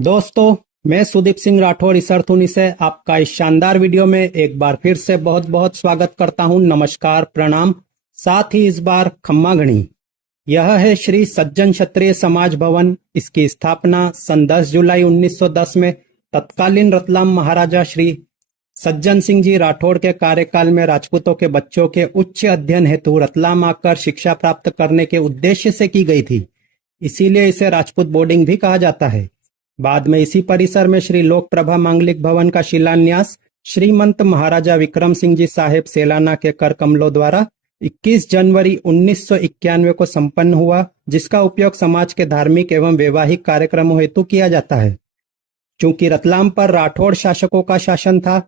दोस्तों, मैं सुदीप सिंह राठौर इसरथुनी से आपका इस शानदार वीडियो में एक बार फिर से बहुत बहुत स्वागत करता हूं। नमस्कार, प्रणाम। साथ ही इस बार खम्मा घड़ी। यह है श्री सज्जन क्षत्रिय समाज भवन। इसकी स्थापना सन 10 जुलाई 1910 में तत्कालीन रतलाम महाराजा श्री सज्जन सिंह जी राठौड़ के कार्यकाल में राजपूतों के बच्चों के उच्च अध्ययन हेतु रतलाम आकर शिक्षा प्राप्त करने के उद्देश्य से की गई थी। इसीलिए इसे राजपूत बोर्डिंग भी कहा जाता है। बाद में इसी परिसर में श्री लोक प्रभा मांगलिक भवन का शिलान्यास श्रीमंत महाराजा विक्रम सिंह जी साहेब सेलाना के कर कमलों द्वारा 21 जनवरी 1991 को संपन्न हुआ, जिसका उपयोग समाज के धार्मिक एवं वैवाहिक कार्यक्रमों हेतु किया जाता है। चूंकि रतलाम पर राठौड़ शासकों का शासन था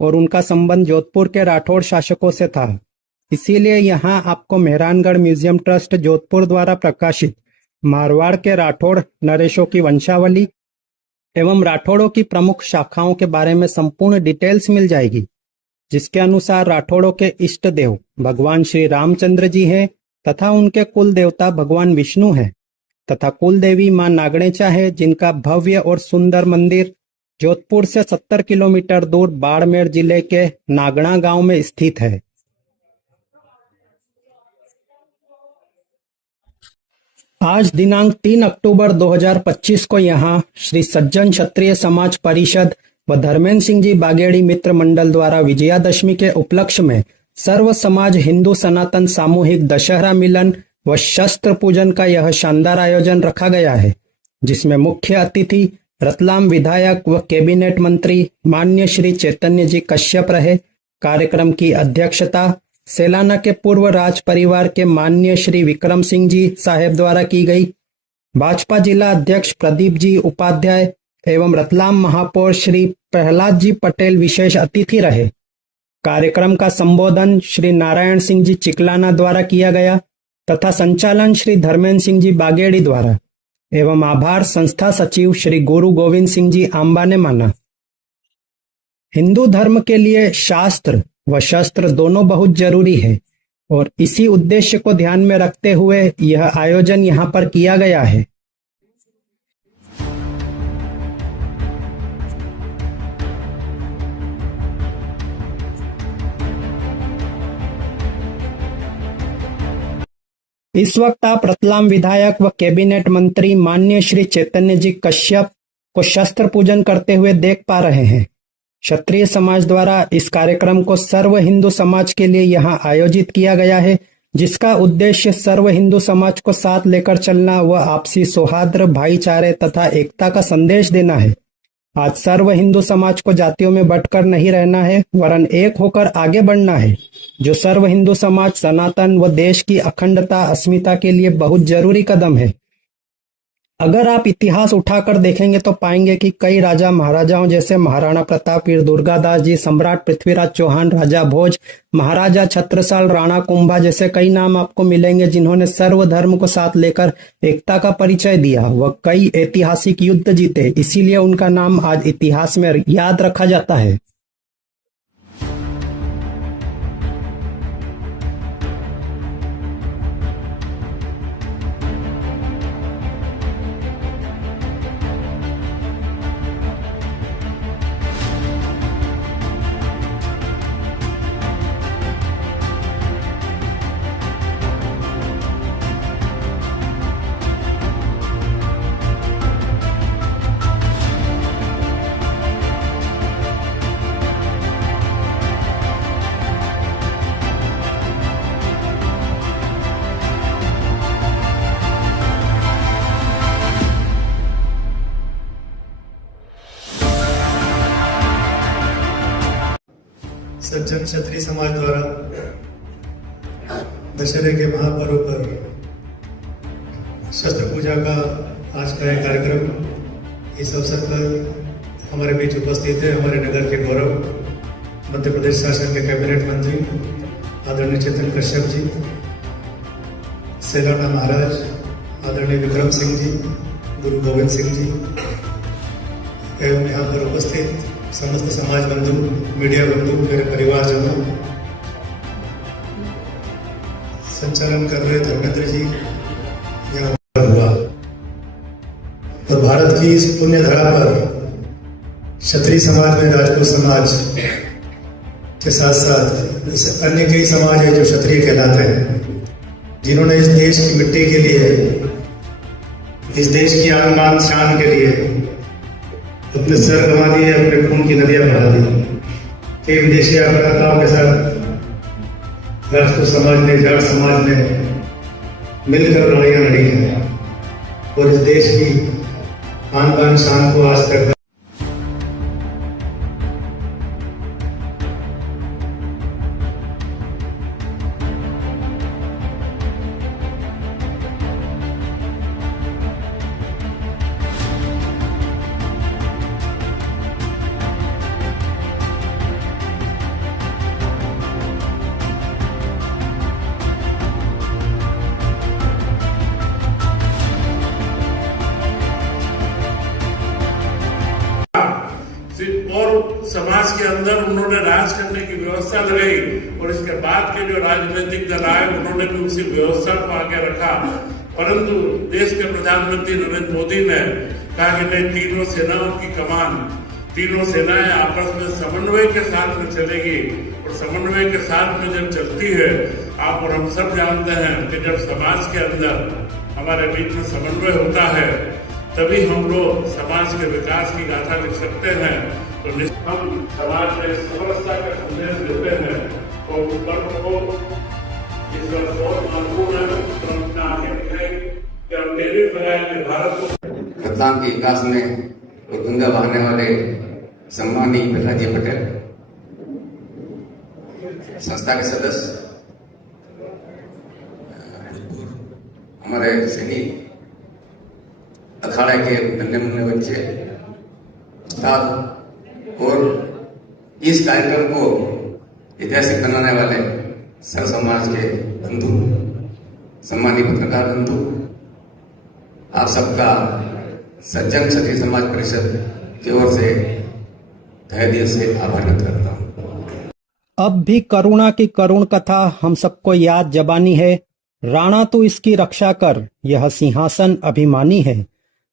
और उनका संबंध जोधपुर के राठौड़ शासकों से था, इसीलिए यहाँ आपको मेहरानगढ़ म्यूजियम ट्रस्ट जोधपुर द्वारा प्रकाशित मारवाड़ के राठौड़ नरेशों की वंशावली एवं राठौड़ों की प्रमुख शाखाओं के बारे में संपूर्ण डिटेल्स मिल जाएगी, जिसके अनुसार राठौड़ों के इष्ट देव भगवान श्री रामचंद्र जी हैं तथा उनके कुल देवता भगवान विष्णु हैं तथा कुल देवी मां नागणेचा है, जिनका भव्य और सुंदर मंदिर जोधपुर से 70 किलोमीटर दूर बाड़मेर जिले के नागणा गांव में स्थित है। आज दिनांक 3 अक्टूबर 2025 को यहाँ श्री सज्जन क्षत्रिय समाज परिषद व धर्मेंद्र सिंह जी बागेड़ी मित्र मंडल द्वारा विजयादशमी के उपलक्ष्य में सर्व समाज हिंदू सनातन सामूहिक दशहरा मिलन व शस्त्र पूजन का यह शानदार आयोजन रखा गया है, जिसमें मुख्य अतिथि रतलाम विधायक व कैबिनेट मंत्री माननीय श्री चैतन्य जी कश्यप रहे। कार्यक्रम की अध्यक्षता सेलाना के पूर्व राज परिवार के माननीय श्री विक्रम सिंह जी साहेब द्वारा की गई। भाजपा जिला अध्यक्ष प्रदीप जी उपाध्याय एवं रतलाम महापौर श्री प्रहलाद जी पटेल विशेष अतिथि रहे। कार्यक्रम का संबोधन श्री नारायण सिंह जी चिकलाना द्वारा किया गया तथा संचालन श्री धर्मेंद्र सिंह जी बागेड़ी द्वारा एवं आभार संस्था सचिव श्री गुरु गोविंद सिंह जी आंबा ने माना। हिंदू धर्म के लिए शास्त्र व शस्त्र दोनों बहुत जरूरी है और इसी उद्देश्य को ध्यान में रखते हुए यह आयोजन यहाँ पर किया गया है। इस वक्त आप रतलाम विधायक व कैबिनेट मंत्री माननीय श्री चैतन्य जी कश्यप को शस्त्र पूजन करते हुए देख पा रहे हैं। क्षत्रिय समाज द्वारा इस कार्यक्रम को सर्व हिंदू समाज के लिए यहां आयोजित किया गया है, जिसका उद्देश्य सर्व हिंदू समाज को साथ लेकर चलना व आपसी सौहार्द, भाईचारे तथा एकता का संदेश देना है। आज सर्व हिंदू समाज को जातियों में बंटकर नहीं रहना है, वरन एक होकर आगे बढ़ना है, जो सर्व हिंदू समाज सनातन व देश की अखंडता अस्मिता के लिए बहुत जरूरी कदम है। अगर आप इतिहास उठाकर देखेंगे तो पाएंगे कि कई राजा महाराजाओं जैसे महाराणा प्रताप, वीर दुर्गादास जी, सम्राट पृथ्वीराज चौहान, राजा भोज, महाराजा छत्रसाल, राणा कुंभा जैसे कई नाम आपको मिलेंगे, जिन्होंने सर्वधर्म को साथ लेकर एकता का परिचय दिया व कई ऐतिहासिक युद्ध जीते। इसीलिए उनका नाम आज इतिहास में याद रखा जाता है। सज्जन क्षत्रिय समाज द्वारा दशहरे के महापर्व पर शस्त्र पूजा का आज का यह कार्यक्रम, इस अवसर पर हमारे बीच उपस्थित है हमारे नगर के गौरव मध्य प्रदेश शासन के कैबिनेट मंत्री आदरणीय चैतन्य कश्यप जी, सेलाना महाराज आदरणीय विक्रम सिंह जी, गुरु गोविंद सिंह जी एवं यहाँ पर उपस्थित समस्त समाज बंधु, मीडिया बंधु, मेरे परिवारजनों, संचालन कर रहे धर्मेंद्र जी यहाँ हुआ तो भारत की इस पुण्य धरा पर क्षत्रिय समाज में राजपूत समाज के साथ साथ अन्य कई समाज है जो क्षत्रिय कहलाते हैं, जिन्होंने इस देश की मिट्टी के लिए, इस देश की आन बान शान के लिए अपने सर गंवा दिए, अपने खून की नदियां बहा दी। कई विदेशी आक्रांताओं के साथ राजपूत समाज ने, जाट समाज ने मिलकर लड़ाइयां लड़ी हैं और इस देश की आन बान शान को आज तक और समाज के अंदर उन्होंने राज करने की व्यवस्था लगाई और इसके बाद के जो राजनीतिक दल आए उन्होंने भी उसी व्यवस्था को आगे रखा। परंतु देश के प्रधानमंत्री नरेंद्र मोदी ने कहा कि नहीं, तीनों सेनाओं की कमान, तीनों सेनाएं आपस में समन्वय के साथ में चलेगी और समन्वय के साथ में जब चलती है, आप और हम सब जानते हैं कि जब समाज के अंदर हमारे बीच में समन्वय होता है तभी हम लोग समाज के विकास की गाथा लिख सकते हैं। तो हम समाज में समरसता का संदेश देते हैं और उस पर्व को इस वर्ष बहुत महत्वपूर्ण है कि हम मेरे भारत को रतलाम के विकास में एक गंगा बहाने वाले सम्मानीय प्रहलाद जी पटेल संस्था के सदस्य, हमारे सैनिक, अखाड़ा के नन्हे मुन्ने बच्चे साथ और इस कार्यक्रम को ऐतिहासिक बनाने वाले सर समाज के बंधु, सम्मानित पत्रकार बंधु, आप सबका सज्जन क्षत्रिय समाज परिषद की ओर से तहे दिल से आभार व्यक्त करता हूँ। अब भी करुणा की करुण कथा हम सबको याद जबानी है। राणा तू इसकी रक्षा कर, यह सिंहासन अभिमानी है।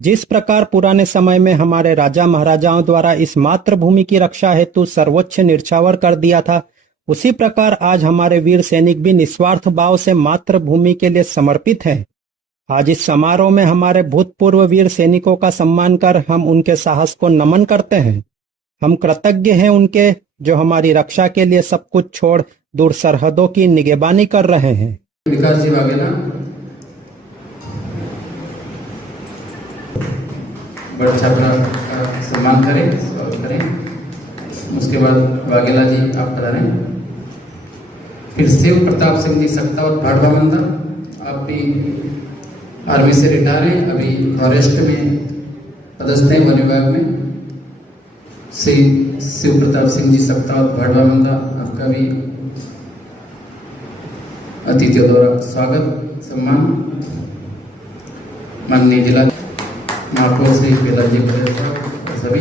जिस प्रकार पुराने समय में हमारे राजा महाराजाओं द्वारा इस मातृभूमि की रक्षा हेतु सर्वोच्च निछावर कर दिया था, उसी प्रकार आज हमारे वीर सैनिक भी निस्वार्थ भाव से मातृभूमि के लिए समर्पित हैं। आज इस समारोह में हमारे भूतपूर्व वीर सैनिकों का सम्मान कर हम उनके साहस को नमन करते हैं। हम कृतज्ञ हैं उनके, जो हमारी रक्षा के लिए सब कुछ छोड़ दूर सरहदों की निगहबानी कर रहे हैं। विकास जी वाघेला बड़ छात्रा का सम्मान करें, स्वागत करें। उसके बाद वाघेला जी आप बता रहे हैं। फिर शिव प्रताप सिंह जी सक्तावत भाड़वामंदा, आप भी आर्मी से रिटायर हैं, अभी फॉरेस्ट में पदस्थ हैं, वन विभाग में। श्री शिव प्रताप सिंह जी सक्तावत भाड़वामंदा, आपका भी अतिथियों द्वारा स्वागत सम्मान। माननीय जिला महापौर श्री कैलाश जी पटेल साहब और सभी।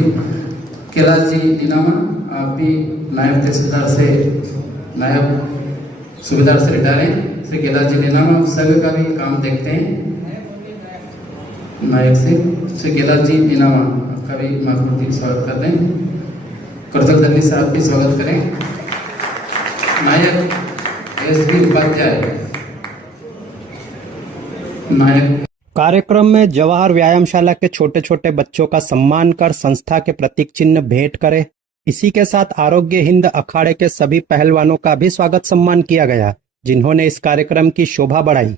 कैलाश जी नीनामा, आप भी नायब तहसीलदार से, नायब सूबेदार से रिटायर हैं। श्री कैलाश जी नीनामा संघ का भी काम देखते हैं नायक से। श्री कैलाश जी नीनामा, आपका भी महापौर जी स्वागत कर रहे हैं। कर्तव्य दंडी से आप भी स्वागत करें। नायक एसबी उपाध्याय, नायक। कार्यक्रम में जवाहर व्यायामशाला के छोटे छोटे बच्चों का सम्मान कर संस्था के प्रतीक चिन्ह भेंट करे। इसी के साथ आरोग्य हिंद अखाड़े के सभी पहलवानों का भी स्वागत सम्मान किया गया, जिन्होंने इस कार्यक्रम की शोभा बढ़ाई।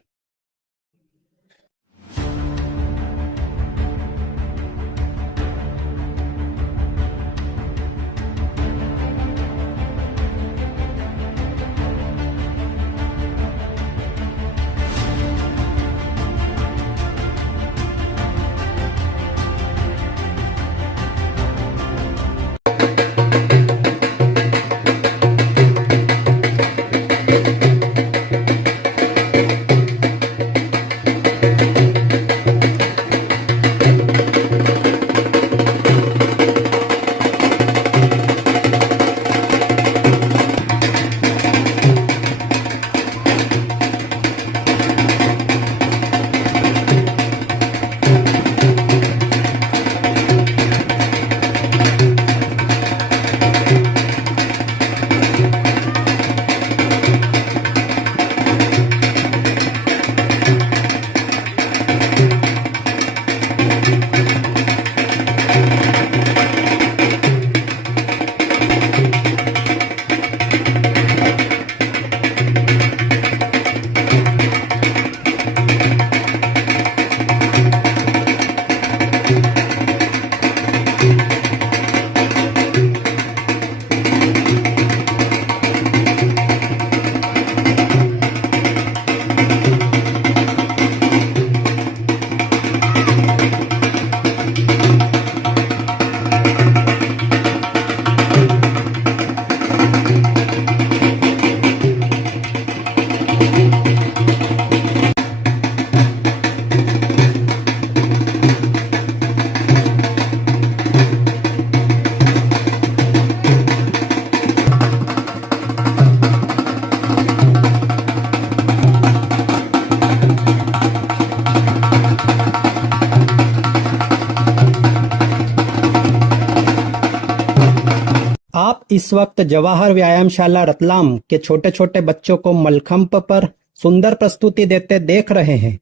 इस वक्त जवाहर व्यायामशाला रतलाम के छोटे छोटे बच्चों को मलखंभ पर सुंदर प्रस्तुति देते देख रहे हैं।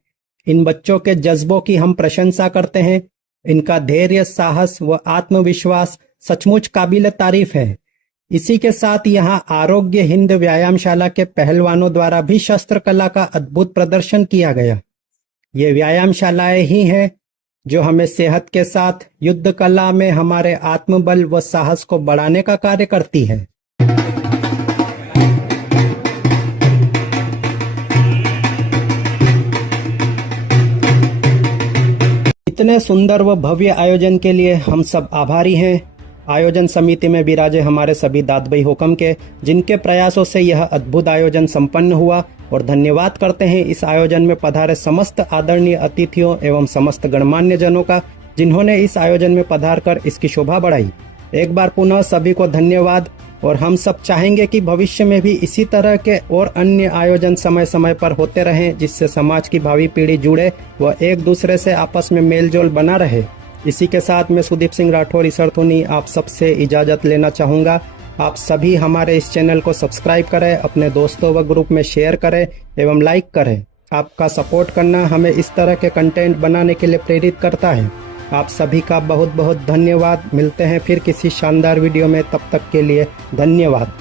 इन बच्चों के जज्बों की हम प्रशंसा करते हैं। इनका धैर्य, साहस व आत्मविश्वास सचमुच काबिल तारीफ है। इसी के साथ यहाँ आरोग्य हिंद व्यायामशाला के पहलवानों द्वारा भी शस्त्र कला का अद्भुत प्रदर्शन किया गया। ये व्यायामशालाएं ही हैं जो हमें सेहत के साथ युद्ध कला में हमारे आत्मबल व साहस को बढ़ाने का कार्य करती है। इतने सुंदर व भव्य आयोजन के लिए हम सब आभारी हैं। आयोजन समिति में विराजे हमारे सभी दादभाई हुकम के, जिनके प्रयासों से यह अद्भुत आयोजन संपन्न हुआ, और धन्यवाद करते हैं इस आयोजन में पधारे समस्त आदरणीय अतिथियों एवं समस्त गणमान्य जनों का, जिन्होंने इस आयोजन में पधार कर इसकी शोभा बढ़ाई। एक बार पुनः सभी को धन्यवाद। और हम सब चाहेंगे कि भविष्य में भी इसी तरह के और अन्य आयोजन समय समय पर होते रहें, जिससे समाज की भावी पीढ़ी जुड़े व एक दूसरे से आपस में मेलजोल बना रहे। इसी के साथ मैं सुदीप सिंह राठौर ईसरथुनी आप सबसे इजाजत लेना चाहूँगा। आप सभी हमारे इस चैनल को सब्सक्राइब करें, अपने दोस्तों व ग्रुप में शेयर करें एवं लाइक करें। आपका सपोर्ट करना हमें इस तरह के कंटेंट बनाने के लिए प्रेरित करता है। आप सभी का बहुत बहुत धन्यवाद। मिलते हैं फिर किसी शानदार वीडियो में, तब तक के लिए धन्यवाद।